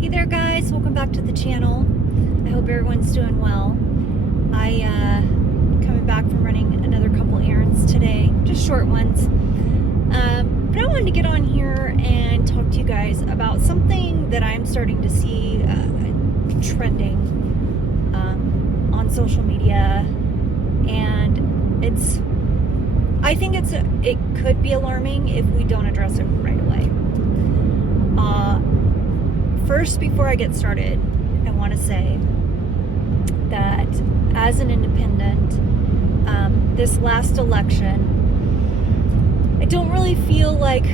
Hey there guys, welcome back to the channel. I hope everyone's doing well. Coming back from running another couple errands today, just short ones. But I wanted to get on here and talk to you guys about something that I'm starting to see trending on social media, and I think it could be alarming if we don't address it right away. First, before I get started, I want to say that as an independent, this last election, I don't really feel like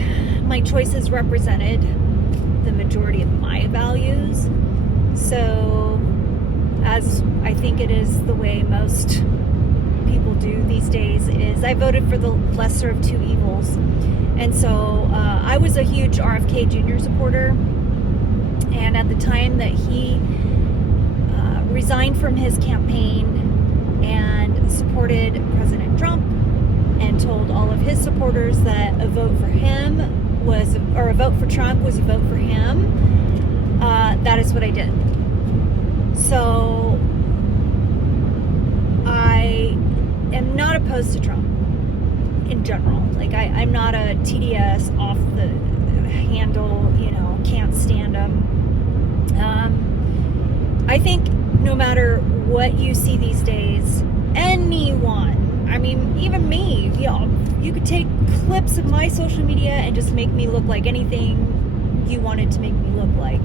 my choices represented the majority of my values. So, as I think it is the way most people do these days, is I voted for the lesser of two evils. And so I was a huge RFK Jr. supporter. And at the time that he resigned from his campaign and supported President Trump and told all of his supporters that a vote for Trump was a vote for him, that is what I did. So I am not opposed to Trump in general. Like I'm not a TDS off the handle, can't stand him. I think no matter what you see these days, anyone, I mean, even me, you could take clips of my social media and just make me look like anything you wanted to make me look like.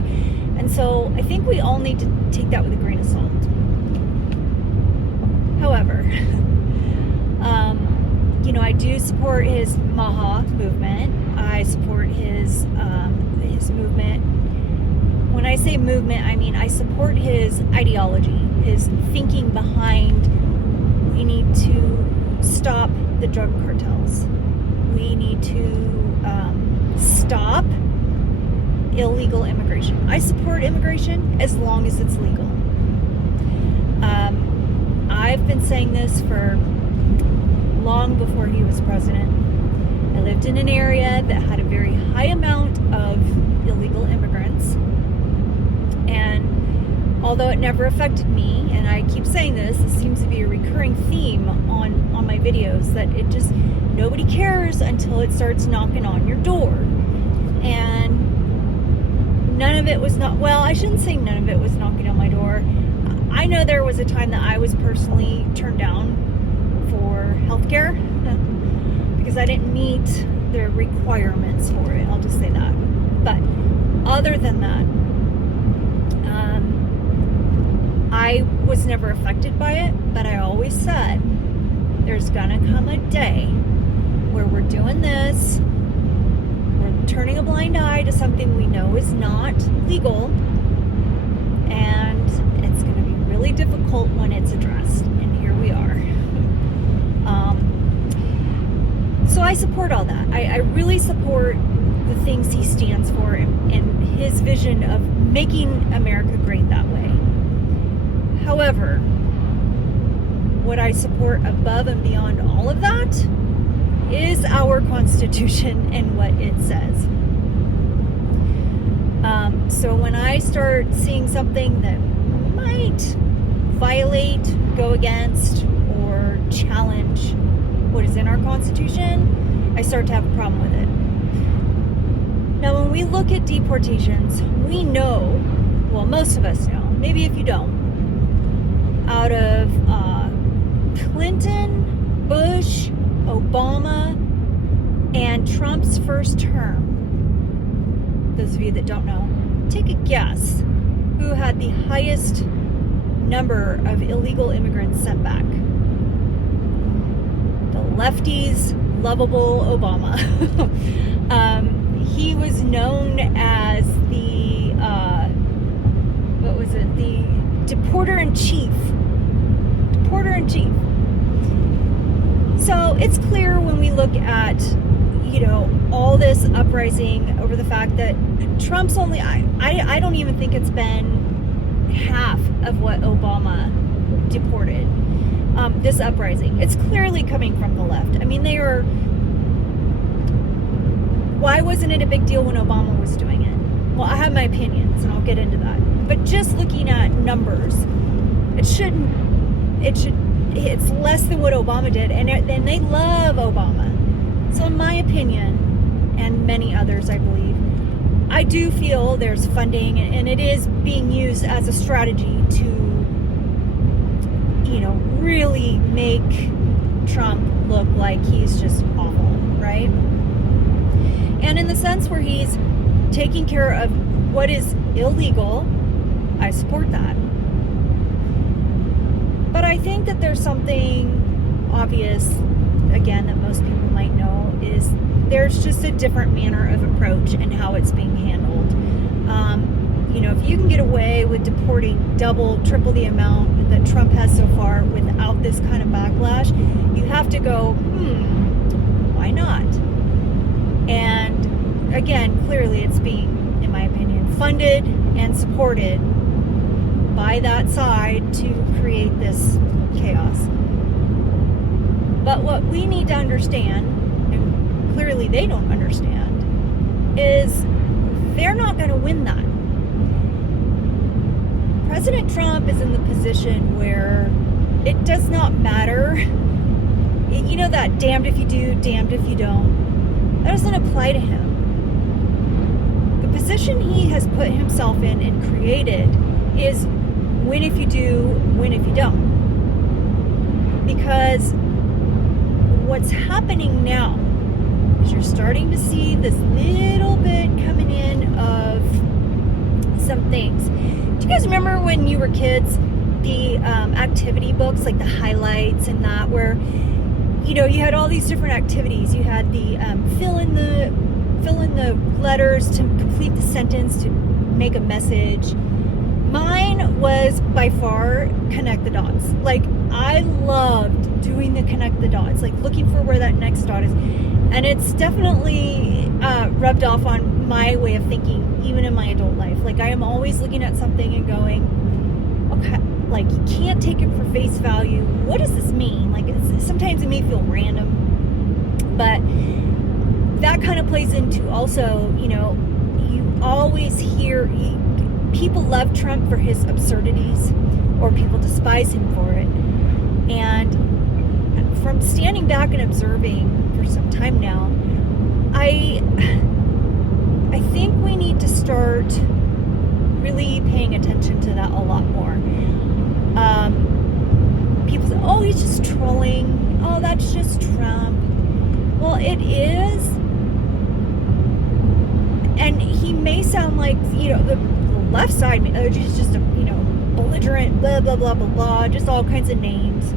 And so I think we all need to take that with a grain of salt. However, I do support his MAHA movement. I support his movement. When I say movement, I mean I support his ideology, his thinking behind we need to stop the drug cartels. We need to stop illegal immigration. I support immigration as long as it's legal. I've been saying this for long before he was president. I lived in an area that had a very high amount of illegal immigrants. And although it never affected me, and I keep saying this, it seems to be a recurring theme on my videos, that it just, nobody cares until it starts knocking on your door. And none of it was I shouldn't say none of it was knocking on my door. I know there was a time that I was personally turned down for healthcare because I didn't meet the requirements for it. I'll just say that. But other than that, I was never affected by it, but I always said there's gonna come a day where we're doing this, we're turning a blind eye to something we know is not legal, and it's gonna be really difficult when it's addressed, and here we are. So I support all that. I really support the things he stands for and his vision of making America great that way. However, what I support above and beyond all of that is our Constitution and what it says. So when I start seeing something that might violate, go against, or challenge what is in our Constitution, I start to have a problem with it. Now, when we look at deportations, we know, well, most of us know, maybe if you don't, out of Clinton, Bush, Obama, and Trump's first term, those of you that don't know, take a guess who had the highest number of illegal immigrants sent back. The lefties, lovable Obama. He was known as the the deporter-in-chief. So it's clear when we look at, all this uprising over the fact that Trump's only, I don't even think it's been half of what Obama deported. This uprising, it's clearly coming from the left. I mean, why wasn't it a big deal when Obama was doing it? well, I have my opinions and I'll get into that. But just looking at numbers, it's less than what Obama did. And they love Obama. So in my opinion, and many others, I believe, I do feel there's funding and it is being used as a strategy to, really make Trump look like he's just awful, right? And in the sense where he's taking care of what is illegal, I support that. But I think that there's something obvious, again, that most people might know, is there's just a different manner of approach and how it's being handled. If you can get away with deporting double, triple the amount that Trump has so far without this kind of backlash, you have to go, why not? And again, clearly it's being, in my opinion, funded and supported by that side to create this chaos. But what we need to understand, and clearly they don't understand, is they're not going to win that. President Trump is in the position where it does not matter. That damned if you do, damned if you don't. That doesn't apply to him. The position he has put himself in and created is win if you do, win if you don't. Because what's happening now is you're starting to see this little bit coming in of some things. Do you guys remember when you were kids, the activity books, like the highlights and that, where you had all these different activities? You had the fill in the letters to complete the sentence to make a message. Mine was by far connect the dots. Like, I loved doing the connect the dots, like looking for where that next dot is. And it's definitely rubbed off on my way of thinking, even in my adult life. Like, I am always looking at something and going, okay, like, you can't take it for face value. What does this mean? Like, sometimes it may feel random, but that kind of plays into also, you always hear people love Trump for his absurdities, or people despise him for it. And from standing back and observing for some time now, I think we need to start really paying attention to that a lot more. People say, oh, he's just trolling. Oh, that's just Trump. Well, it is. And he may sound like, the left side, just a, belligerent, blah, blah, blah, blah, blah, just all kinds of names.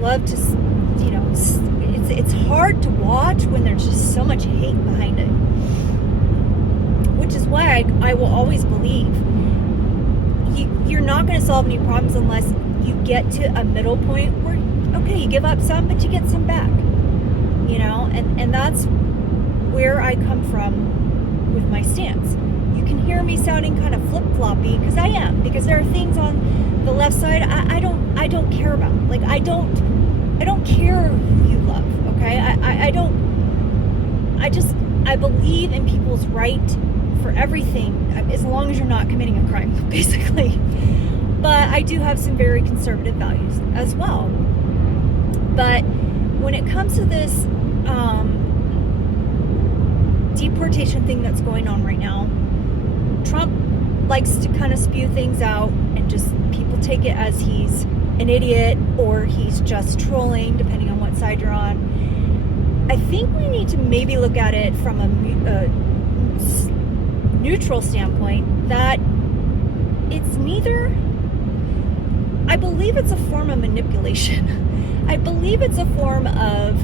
Love to, it's hard to watch when there's just so much hate behind it. Which is why I will always believe you're not going to solve any problems unless you get to a middle point where, okay, you give up some, but you get some back. And that's where I come from with my stance. You can hear me sounding kind of flip-floppy, because I am, because there are things on the left side I don't care about. Like, I don't care who you love, okay? I believe in people's right for everything, as long as you're not committing a crime, basically. But I do have some very conservative values as well. But when it comes to this deportation thing that's going on right now, Trump likes to kind of spew things out, and just people take it as he's an idiot or he's just trolling, depending on what side you're on. I think we need to maybe look at it from a neutral standpoint, that it's neither. I believe it's a form of manipulation. I believe it's a form of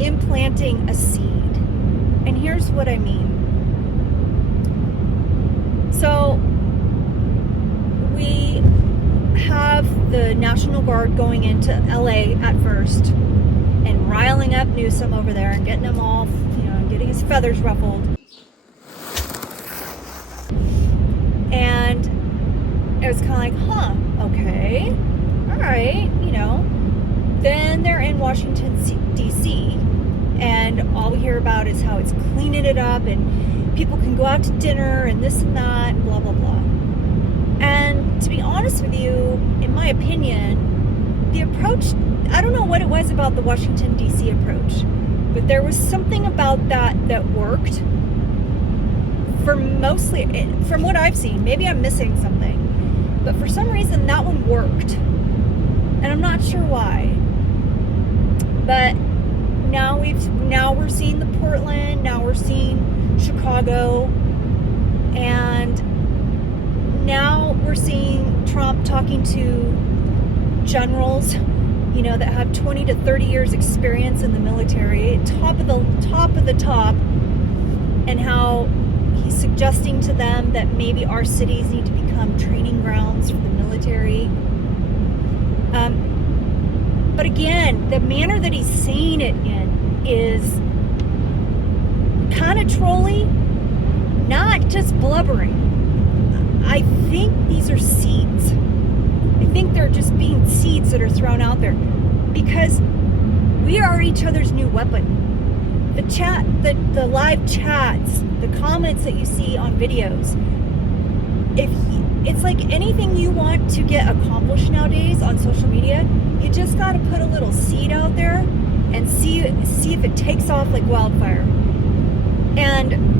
implanting a seed. And here's what I mean. So we have the National Guard going into LA at first and riling up Newsom over there and getting him all, and getting his feathers ruffled. And it was kind of like, okay, all right, Then they're in Washington, D.C., and all we hear about is how it's cleaning it up, and people can go out to dinner and this and that and blah, blah, blah. And to be honest with you, in my opinion, the approach, I don't know what it was about the Washington, D.C. approach, but there was something about that worked for mostly, from what I've seen. Maybe I'm missing something, but for some reason that one worked. And I'm not sure why. But now we're seeing the Portland, now we're seeing Chicago, and now we're seeing Trump talking to generals, that have 20 to 30 years experience in the military, top of the top, and how he's suggesting to them that maybe our cities need to become training grounds for the military. But again, the manner that he's saying it in is kind of trolly, not just blubbering. I think these are seeds. I think they're just being seeds that are thrown out there because we are each other's new weapon. The chat, the live chats, the comments that you see on videos, it's like anything you want to get accomplished nowadays on social media, you just got to put a little seed out there and see if it takes off like wildfire. And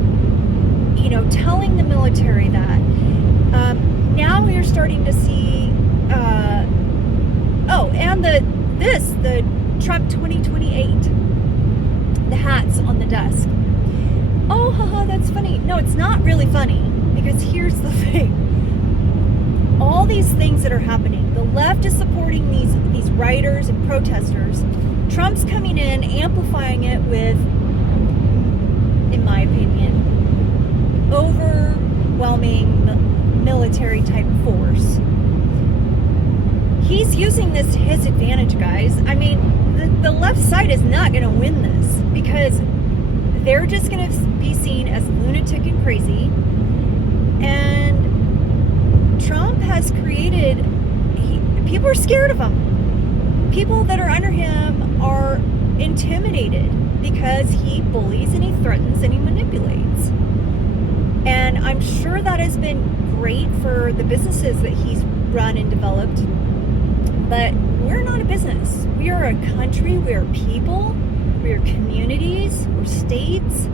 telling the military that. Now we are starting to see, and the Trump 2028, the hats on the desk. Oh, haha, that's funny. No, it's not really funny, because here's the thing. All these things that are happening, the left is supporting these rioters and protesters. Trump's coming in, amplifying it with, in my opinion, overwhelming military type force. He's using this to his advantage, guys. I mean, the left side is not going to win this because they're just going to be seen as lunatic and crazy. And Trump has created, people are scared of him. People that are under him are intimidated because he bullies and he threatens and he manipulates. And I'm sure that has been great for the businesses that he's run and developed. But we're not a business. We are a country, we are people, we are communities, we're states.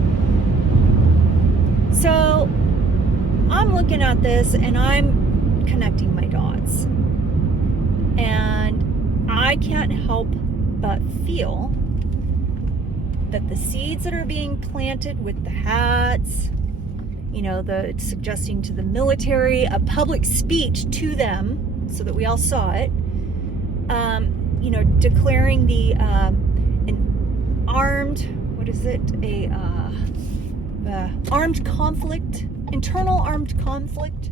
So I'm looking at this and I'm connecting my dots. And I can't help but feel that the seeds that are being planted with the hats, the suggesting to the military, a public speech to them so that we all saw it, declaring the an armed, armed conflict, internal armed conflict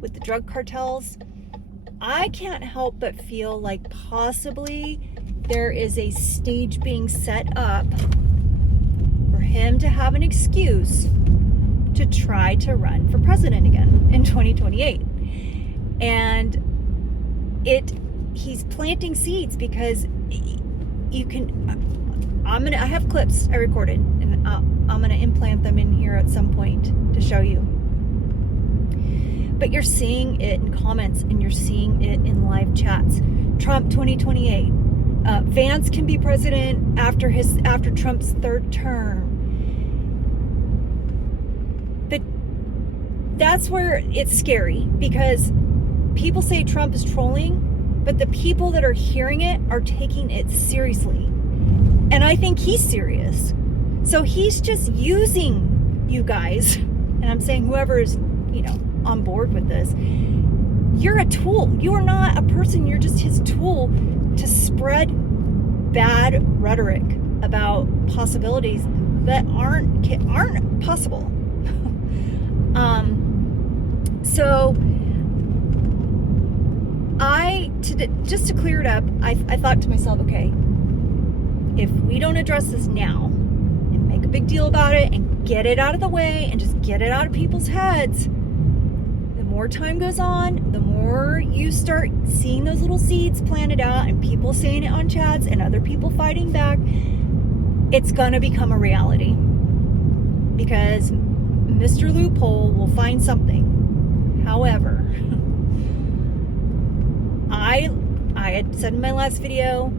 with the drug cartels. I can't help but feel like possibly there is a stage being set up for him to have an excuse to try to run for president again in 2028. And he's planting seeds because you can, I have clips I recorded and I'm going to implant them in here at some point to show you. But you're seeing it in comments and you're seeing it in live chats. Trump 2028. Vance can be president after Trump's third term. But that's where it's scary because people say Trump is trolling, but the people that are hearing it are taking it seriously. And I think he's serious. So he's just using you guys, and I'm saying whoever is, on board with this, you're a tool. You are not a person, you're just his tool to spread bad rhetoric about possibilities that aren't possible. So just to clear it up, I thought to myself, okay, if we don't address this now and make a big deal about it and get it out of the way and just get it out of people's heads, the more time goes on, the more you start seeing those little seeds planted out and people saying it on chats and other people fighting back, it's gonna become a reality. Because Mr. Loophole will find something. However, I had said in my last video,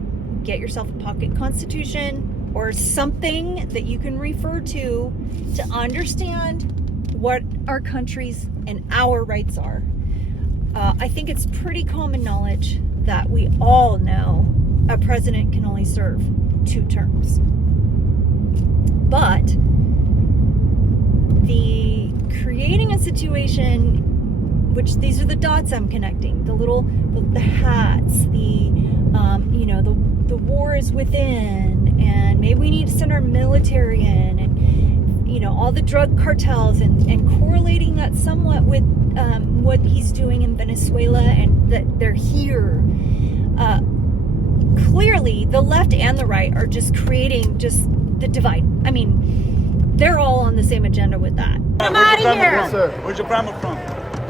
get yourself a pocket constitution or something that you can refer to understand what our country's and our rights are. I think it's pretty common knowledge that we all know a president can only serve 2 terms. But the creating a situation, which these are the dots I'm connecting, the hats, the war is within, and maybe we need to send our military in, and all the drug cartels, and correlating that somewhat with what he's doing in Venezuela, and that they're here. Clearly, the left and the right are just creating just the divide. I mean, they're all on the same agenda with that. I'm out of here. Sir. Where's your grandma from?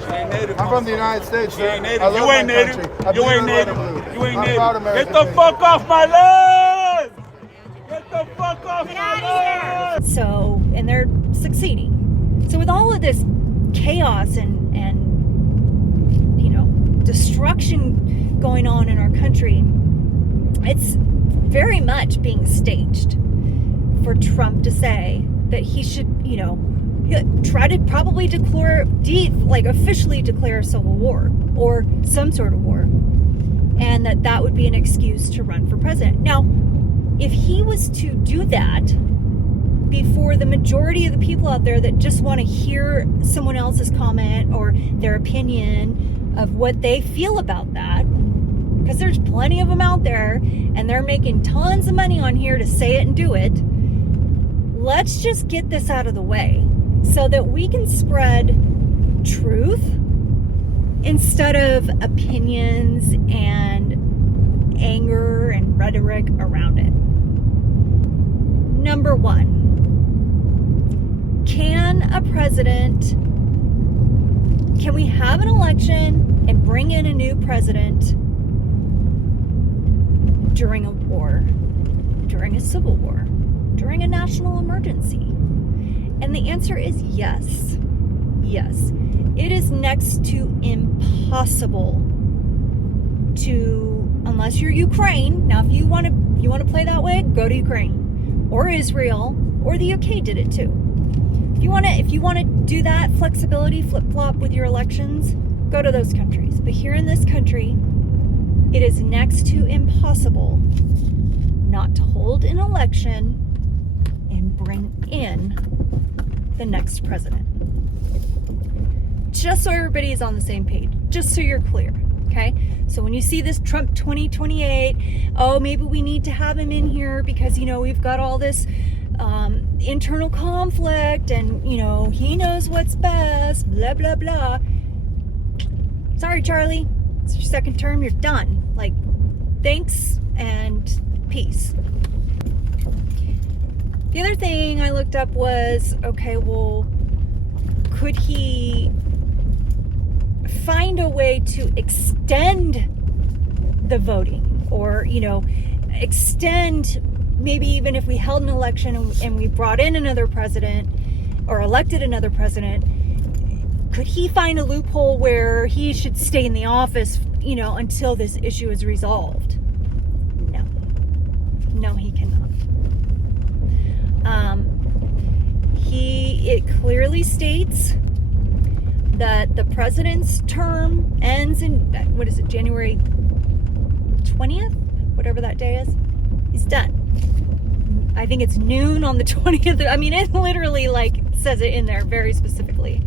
She ain't native. I'm from the United States, She sir. ain't native. I love You ain't my native. country. I You believe ain't in native. red and blue. You ain't I'm native. proud American. Get the fuck off my land! Get the fuck off my land! So, and they're succeeding. So with all of this chaos and destruction going on in our country, it's very much being staged for Trump to say that he should, try to probably officially declare a civil war or some sort of war, and that would be an excuse to run for president. Now, if he was to do that before the majority of the people out there that just want to hear someone else's comment or their opinion of what they feel about that, because there's plenty of them out there and they're making tons of money on here to say it and do it, let's just get this out of the way so that we can spread truth instead of opinions and anger and rhetoric around it. Number 1, can we have an election and bring in a new president during a war, during a civil war, during a national emergency? And the answer is yes. Yes. It is next to impossible to, unless you're Ukraine. Now, if you want to play that way, go to Ukraine or Israel, or the UK did it too. If you want to do that flexibility, flip-flop with your elections, go to those countries. But here in this country, it is next to impossible not to hold an election and bring in the next president. Just so everybody is on the same page, just so you're clear, okay? So when you see this Trump 2028, oh, maybe we need to have him in here because, we've got all this internal conflict and, he knows what's best, blah, blah, blah. Sorry, Charlie. It's your second term. You're done. Thanks and peace. The other thing I looked up was, okay, well, could he find a way to extend the voting or, extend, maybe even if we held an election and we brought in another president or elected another president, could he find a loophole where he should stay in the office, until this issue is resolved? No, he cannot. It clearly states that the president's term ends in, January 20th? Whatever that day is. He's done. I think it's noon on the 20th. I mean, it literally says it in there very specifically.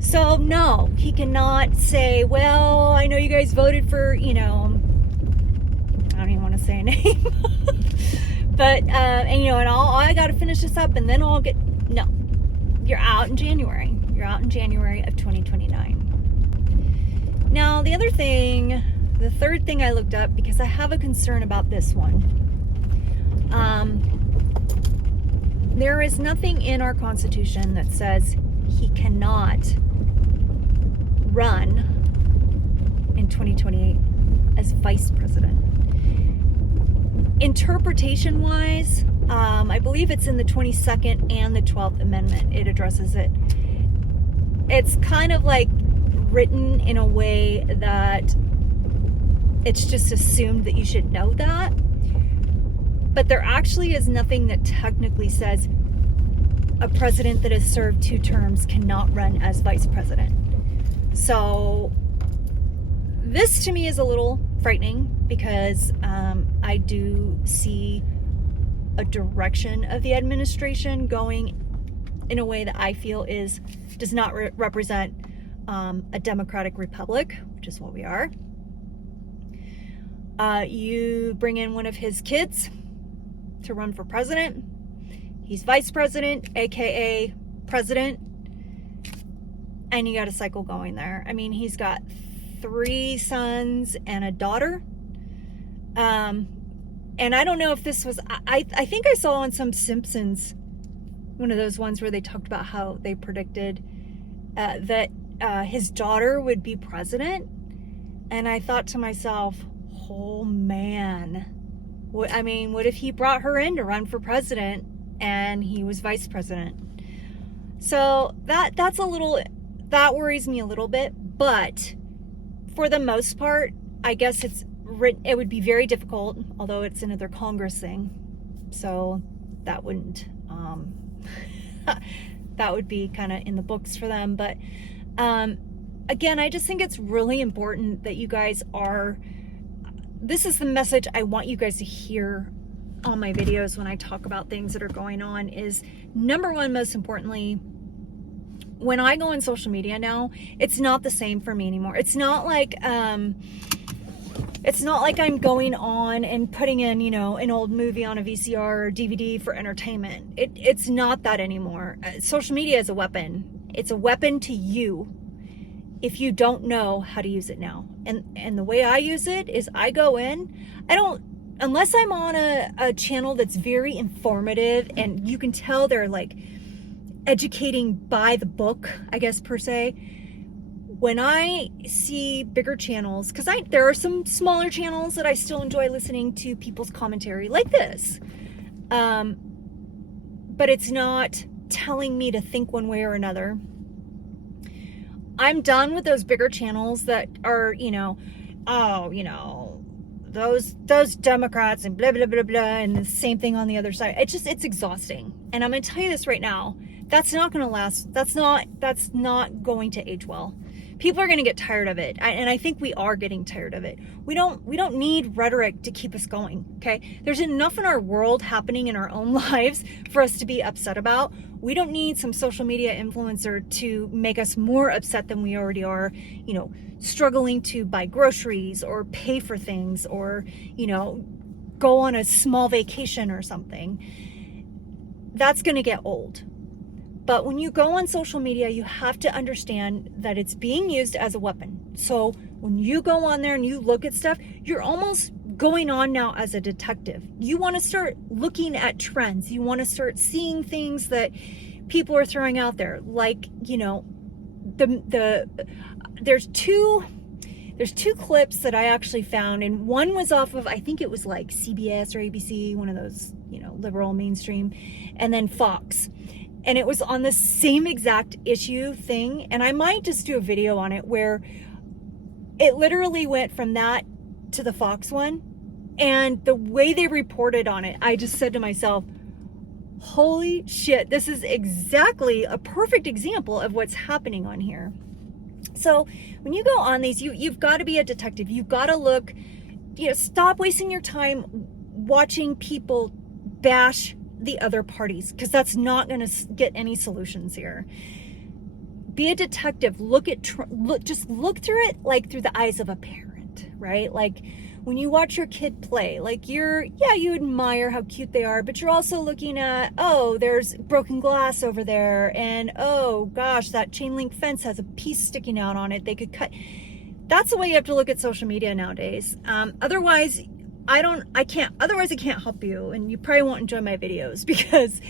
So no, he cannot say, well, I know you guys voted for, I don't even want to say a name. But, and I got to finish this up and then no, you're out in January. You're out in January of 2029. Now, the third thing I looked up, because I have a concern about this one. There is nothing in our Constitution that says he cannot run in 2028 as vice president. Interpretation-wise, I believe it's in the 22nd and the 12th Amendment. It addresses it. It's kind of like written in a way that it's just assumed that you should know that. But there actually is nothing that technically says a president that has served 2 terms cannot run as vice president. So this to me is a little frightening because I do see a direction of the administration going in a way that I feel does not represent a democratic republic, which is what we are. You bring in one of his kids to run for president. He's vice president, aka president, and you got a cycle going there. I mean, he's got 3 sons and a daughter. And I don't know if this was, I think I saw on some Simpsons, one of those ones where they talked about how they predicted that his daughter would be president. And I thought to myself, oh man, what if he brought her in to run for president and he was vice president? So that worries me a little bit, but for the most part, I guess it would be very difficult, although it's another Congress thing. So that wouldn't, that would be kind of in the books for them. But again, I just think it's really important that you guys this is the message I want you guys to hear on my videos when I talk about things that are going on is, number one, most importantly, when I go on social media now, it's not the same for me anymore. It's not like I'm going on and putting in, an old movie on a VCR or DVD for entertainment. It's not that anymore. Social media is a weapon. It's a weapon to you if you don't know how to use it now. And the way I use it is I go in, unless I'm on a channel that's very informative and you can tell they're like educating by the book, I guess, per se. When I see bigger channels, because there are some smaller channels that I still enjoy listening to people's commentary like this, but it's not telling me to think one way or another. I'm done with those bigger channels that are, those Democrats and blah, blah, blah, blah, and the same thing on the other side. It's exhausting. And I'm going to tell you this right now. That's not going to last. That's not going to age well. People are going to get tired of it. And I think we are getting tired of it. We don't need rhetoric to keep us going. Okay. There's enough in our world happening in our own lives for us to be upset about. We don't need some social media influencer to make us more upset than we already are, struggling to buy groceries or pay for things or, go on a small vacation or something. That's going to get old. But when you go on social media, you have to understand that it's being used as a weapon. So when you go on there and you look at stuff, you're almost going on now as a detective. You want to start looking at trends. You want to start seeing things that people are throwing out there. Like, there's two clips that I actually found, and one was off of, I think it was like CBS or ABC, one of those, liberal mainstream, and then Fox. And it was on the same exact issue thing. And I might just do a video on it where it literally went from that to the Fox one. And the way they reported on it, I just said to myself, holy shit, this is exactly a perfect example of what's happening on here. So when you go on these, you've got to be a detective. You've got to look, stop wasting your time watching people bash the other parties, because that's not going to get any solutions here. Be a detective. Just look through it like through the eyes of a parent, right? Like when you watch your kid play, like you admire how cute they are, but you're also looking at, oh, there's broken glass over there, and oh gosh, that chain link fence has a piece sticking out on it. They could cut. That's the way you have to look at social media nowadays. Otherwise I can't help you, and you probably won't enjoy my videos, because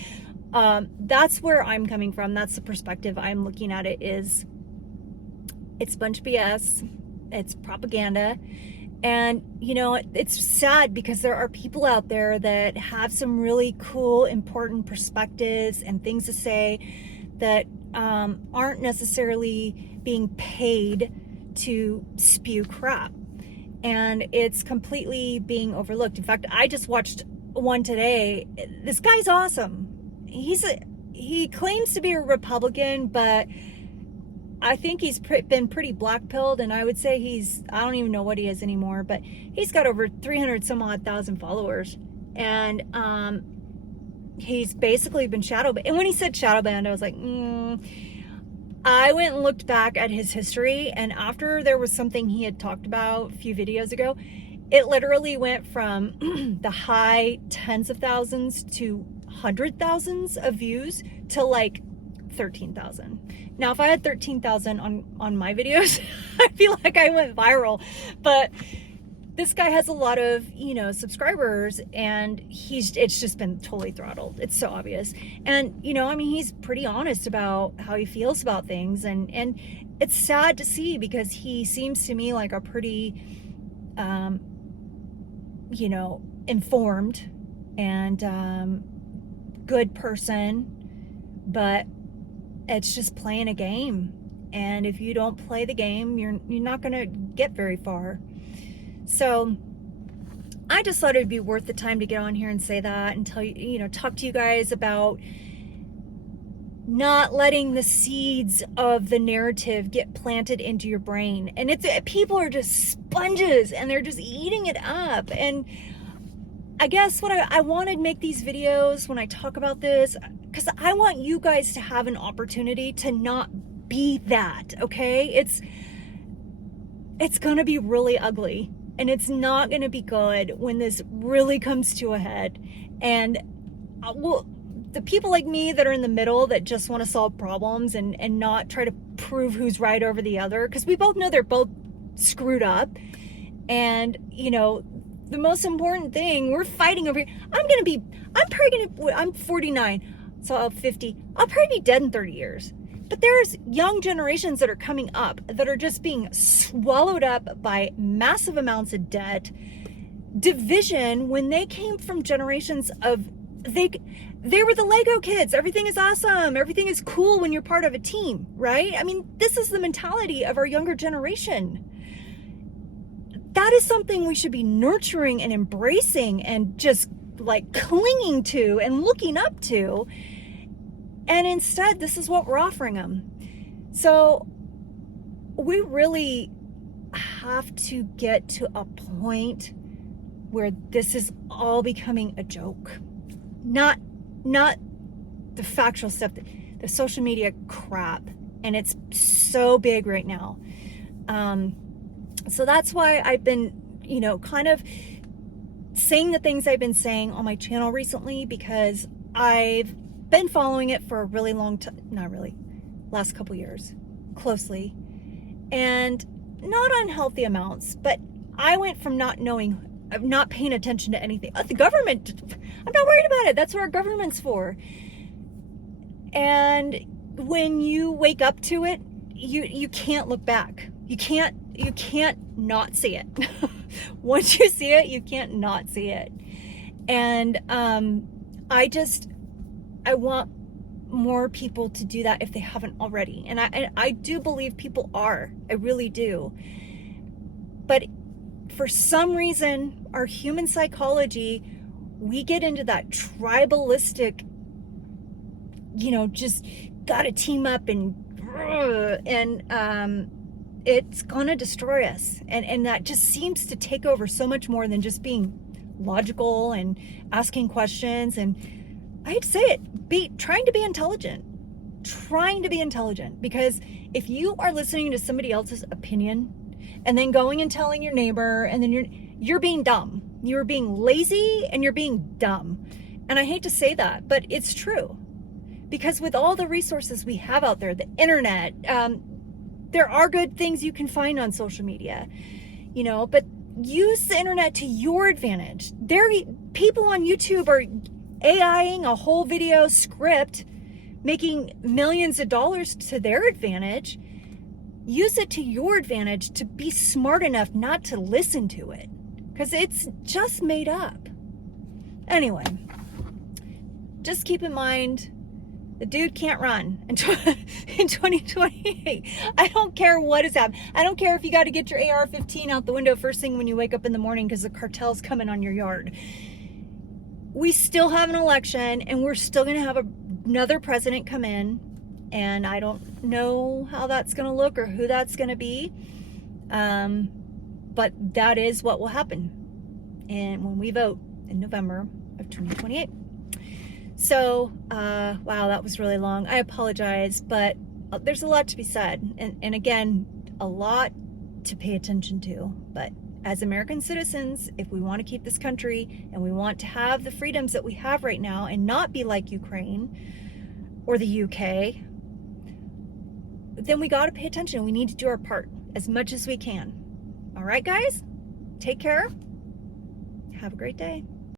that's where I'm coming from. That's the perspective I'm looking at it. It's a bunch of BS. It's propaganda, And, you know, it's sad because there are people out there that have some really cool, important perspectives and things to say that aren't necessarily being paid to spew crap. And it's completely being overlooked. In fact, I just watched one today. This guy's awesome. He claims to be a Republican, but I think he's been pretty black-pilled, and I would say I don't even know what he is anymore, but he's got over 300 some odd thousand followers. And he's basically been shadow banned. And when he said shadow banned, I was like, I went and looked back at his history, and after there was something he had talked about a few videos ago, it literally went from the high tens of thousands to 100,000s of views to like 13,000. Now, if I had 13,000 on my videos, I feel like I went viral. But this guy has a lot of, you know, subscribers, and it's just been totally throttled. It's so obvious. And, you know, I mean, he's pretty honest about how he feels about things, and it's sad to see because he seems to me like a pretty, you know, informed and good person, but it's just playing a game. And if you don't play the game, you're not going to get very far. So I just thought it'd be worth the time to get on here and say that and tell you, you know, talk to you guys about not letting the seeds of the narrative get planted into your brain. And people are just sponges, and they're just eating it up. And I guess what I want to make these videos when I talk about this, because I want you guys to have an opportunity to not be that, okay? It's gonna be really ugly, and it's not gonna be good when this really comes to a head. And well, the people like me that are in the middle that just want to solve problems and not try to prove who's right over the other, because we both know they're both screwed up. And, you know, the most important thing, we're fighting over here. I'm 49, so I'm 50. I'll probably be dead in 30 years. But there's young generations that are coming up that are just being swallowed up by massive amounts of debt, division, when they came from generations of, they were the Lego kids. Everything is awesome. Everything is cool when you're part of a team, right? I mean, this is the mentality of our younger generation. That is something we should be nurturing and embracing and just like clinging to and looking up to. And instead, this is what we're offering them. So we really have to get to a point where this is all becoming a joke. Not the factual stuff, the social media crap. And it's so big right now. So that's why I've been, you know, kind of saying the things I've been saying on my channel recently, because I've been following it for a really long time, not really, last couple years, closely, and not unhealthy amounts, but I went from not knowing, not paying attention to anything. The government, I'm not worried about it. That's what our government's for. And when you wake up to it, you can't look back. You can't not see it. Once you see it, you can't not see it. And I want more people to do that if they haven't already. And I do believe people are. I really do. But for some reason, our human psychology, we get into that tribalistic, you know, just gotta team up and it's gonna destroy us. And that just seems to take over so much more than just being logical and asking questions. And I hate to say it, trying to be intelligent, because if you are listening to somebody else's opinion and then going and telling your neighbor, and then you're being dumb, you're being lazy, and you're being dumb. And I hate to say that, but it's true, because with all the resources we have out there, the internet, there are good things you can find on social media, you know, but use the internet to your advantage. People on YouTube are AIing a whole video script, making millions of dollars to their advantage. use it to your advantage to be smart enough not to listen to it, because it's just made up. Anyway, just keep in mind, the dude can't run in 2028. I don't care what is happening. I don't care if you got to get your AR-15 out the window first thing when you wake up in the morning because the cartel's coming on your yard. We still have an election, and we're still going to have another president come in, and I don't know how that's going to look or who that's going to be, but that is what will happen and when we vote in November of 2028. So, wow, that was really long. I apologize, but there's a lot to be said. And again, a lot to pay attention to. But as American citizens, if we want to keep this country and we want to have the freedoms that we have right now and not be like Ukraine or the UK, then we got to pay attention. We need to do our part as much as we can. All right, guys? Take care. Have a great day.